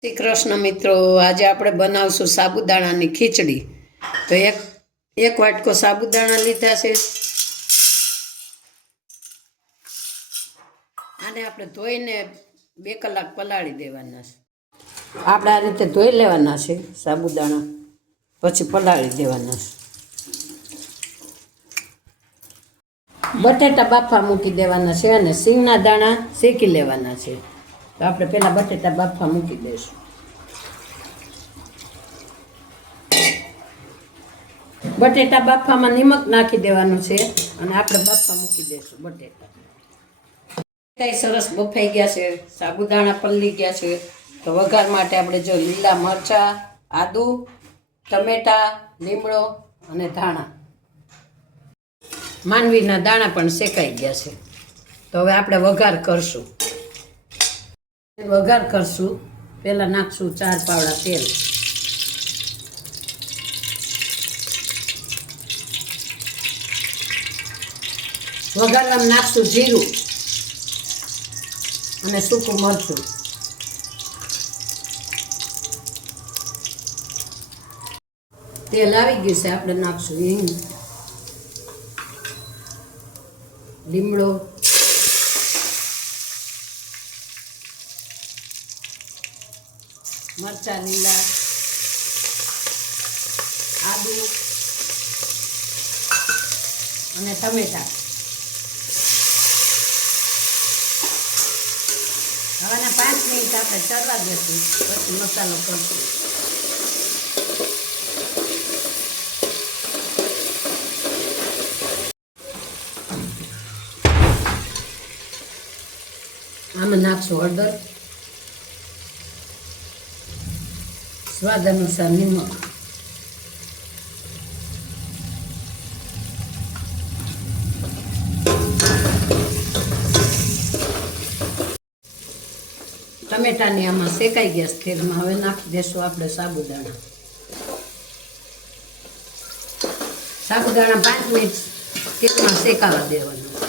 શ્રી કૃષ્ણ મિત્રો, આજે આપણે બનાવશું સાબુદાણાની ખીચડી. તો એક એક વાટકો સાબુદાણા લીધા છે. આને આપણે ધોઈને બે કલાક પલાળી દેવાના છે. આપણે આ રીતે ધોઈ લેવાના છે સાબુદાણા, પછી પલાળી દેવાના છે. બટેટા બાફા મૂકી દેવાના છે અને સિંગના દાણા શેકી લેવાના છે. તો આપણે પહેલાં બટેટા બાફા મૂકી દઈશું. બટેટા બાફામાં નિમક નાખી દેવાનું છે અને આપણે બાફા મૂકી દઈશું બટેટા. કઈ સરસ બફાઈ ગયા છે, સાબુદાણા પલ્લી ગયા છે. તો વઘાર માટે આપણે જો લીલા મરચાં, આદુ, ટમેટા, લીમડો અને ધાણા માનવીના દાણા પણ શેકાઈ ગયા છે. તો હવે આપણે વઘાર કરશું. વઘાર કરશું. પહેલાં નાખશું ચાર પાવડા તેલ. વઘારમાં નાખશું જીરું અને સૂકું મરચું. તેલ આવી ગયું છે, આપણે નાખશું હિંગ. લીમડો. મરચા લીલા. આદુ. અને ટમેટા. હવાના પાંચ મિનિટ આપણે ચડવા દેશું પછી મસાલો કરશું. આમાં નાખશું હળદર. સ્વાદ અનુસાર નિમક. ટમેટાની આમાં શેકાઈ ગયા તેલમાં હવે નાખી દેશું આપણે સાબુદાણા. સાબુદાણા પાંચ મિનિટ તેલમાં શેકાવા દેવાનું.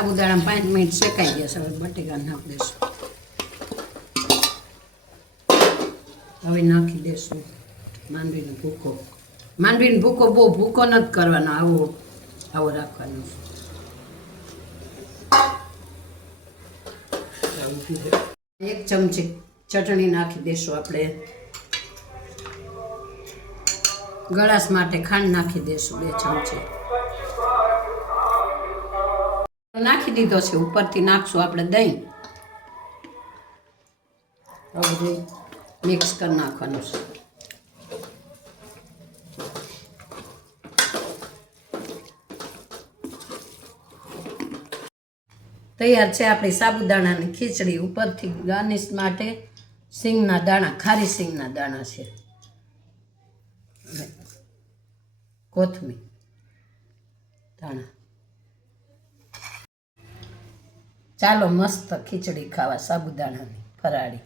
સાબુદાણા પાંચ મિનિટ શેકાઈ ગયા હવે બટેકા નાખી દેશું હવે નાખી દેશું માંડવીનો ભૂકો. માંડવીનો ભૂકો બહુ ભૂકો નથી કરવાનો. આવો આવો રાખવાનો એક ચમચી ચટણી નાખી દેશું આપણે. ગળાશ માટે ખાંડ નાખી દેશું બે ચમચી. નાખી દીધો છે, ઉપરથી નાખશું આપણે દહીં. હવે મિક્સ કરી નાખવાનું છે. તૈયાર છે આપણી સાબુદાણાની ખીચડી ઉપરથી ગાર્નિશ માટે સિંગના દાણા, ખારી સિંગના દાણા છે. કોથમીર, દાણા. ચાલો મસ્ત ખીચડી ખાવા સાબુદાણાની ફરાળી.